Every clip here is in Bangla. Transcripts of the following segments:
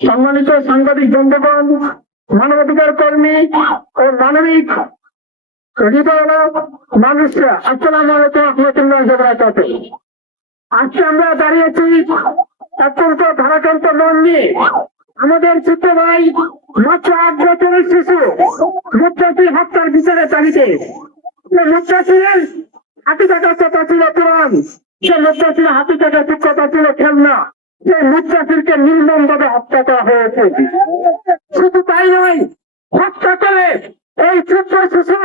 সম্মানিত সাংবাদিক বন্ধুগণ, মানবাধিকার কর্মী ও মানবিক হৃদয় মানুষরা, আসসালামু আলাইকুম ওয়া রাহমাতুল্লাহি ওয়া বারাকাতুহু। আজকে আমরা দাঁড়িয়েছি অত্যন্ত ভারাক্রান্ত মন নিয়ে। আমাদের ছোট ভাই মাত্র 8 বছরের শিশু মুত্তাসির হত্যার বিচারের দাবিতে। মুত্তাসিরের হাতে থাকার কথা ছিল কোরআন, সে মুত্তাসিরের হাতে থাকার কথা ছিল খেলনা। সেই মুত্তাসিরকে নির্মম ভাবে হত্যা করা হয়েছে। শুধু তাই নয়, হত্যা করে এই ছোট্ট শিশু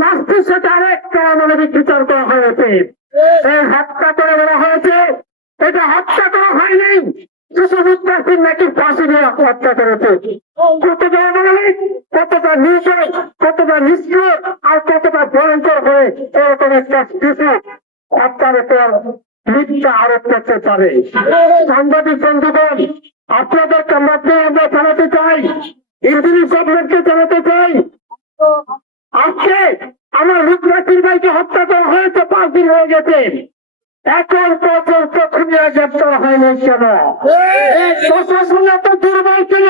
লাস্টের সাথে আরেকটা মানবিক বিচার করা হয়েছে। এই হত্যা করে বলা হয়েছে এটা হত্যা করা হয়নি, শিশু মুত্তাসির নাকি ফাঁসি দিয়ে হত্যা করেছে। কতটা মানবিক, কতটা নির্দয়, কতটা নিষ্ঠুর আর কতটা ভয়ঙ্কর হয়ে এরকম একটা শিশু হত্যার উপর মিথ্যা আরোপ করতে পারে। সাংবাদিক বন্ধুগণ, আপনাদেরকে আমরা জানাতে চাই, ইন্ডিয়ান গভর্নমেন্টকে জানাতে চাই, আজকে আমার মুত্তাসির ভাইকে হত্যা করা হয়েছে, 5 দিন হয়ে গেছে, এখন পর্যন্ত খুনিরা গ্রেপ্তার হয়নি কেন? প্রশাসন এত দুর্বল ছিল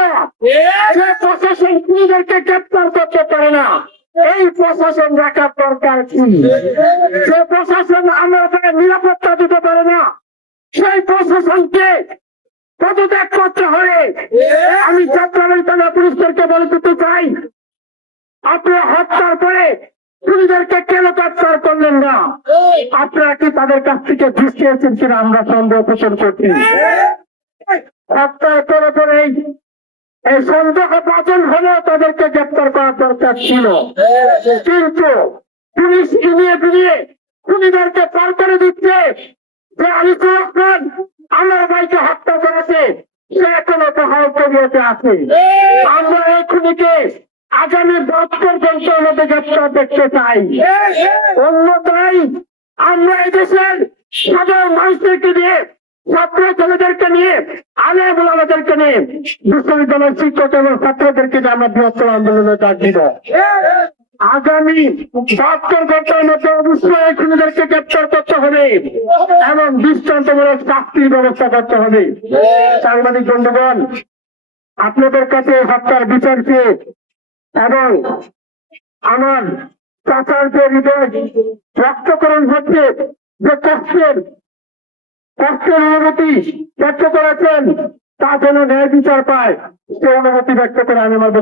যে প্রশাসন খুনিদেরকে গ্রেপ্তার করতে পারে না। এই প্রশাসন রাখার দরকার কি? যে প্রশাসন আমাদের নিরাপত্তা দিতে পারে না, সেই প্রশাসনকে পদত্যাগ করতে হবে। আমি যাত্রাবাড়ি থানা পুলিশদেরকে বলে দিতে চাই, আপনারা হত্যার পরে খুনিদেরকে কেন গ্রেপ্তার করলেন না? আপনারা কি তাদের কাছ থেকে ঘুষ খেয়েছেন কিনা আমরা সন্দেহ পোষণ করছি। হত্যার পরে পরে এই সন্দেহ পাচন হলেও তাদেরকে গ্রেপ্তার করার দরকার ছিল, কিন্তু পুলিশ ইনিয়ে ফিরিয়ে খুনিদেরকে পার করে দিচ্ছে। যে আলিকুল রহমান আমার ভাইকে হত্যা করেছে, সে এখনো পাহাড় পরিয়েতে আছে। আমরা এই খুনিকে আগামী 72 ঘন্টার মধ্যে গ্রেপ্তার দেখতে চাই। অন্যথায় আমরা এই দেশের সাধারণ মানুষদেরকে নিয়ে, ছাত্র ছেলেদেরকে নিয়ে, আলেম ওলামাদেরকে নিয়ে, বিশ্ববিদ্যালয়ের শিক্ষক এবং ছাত্রদেরকে নিয়ে আমরা বৃহত্তর আন্দোলনে ডাক দিব। আগামী 72 ঘন্টার মধ্যে অবশ্যই খুনিদেরকে গ্রেপ্তার করতে হবে এবং দৃষ্টান্তমূলক শাস্তির ব্যবস্থা করতে হবে। সাংবাদিক বন্ধুগণ, আপনাদের কাছে হত্যার বিচার চেয়ে এবং আমার চাচার যে হৃদয় রক্তকরণ হচ্ছে, যে কষ্টের অনুভূতি ব্যক্ত করেছেন, তা যেন ন্যায় বিচার পায়, সে অনুভূতি ব্যক্ত করে আমি আমার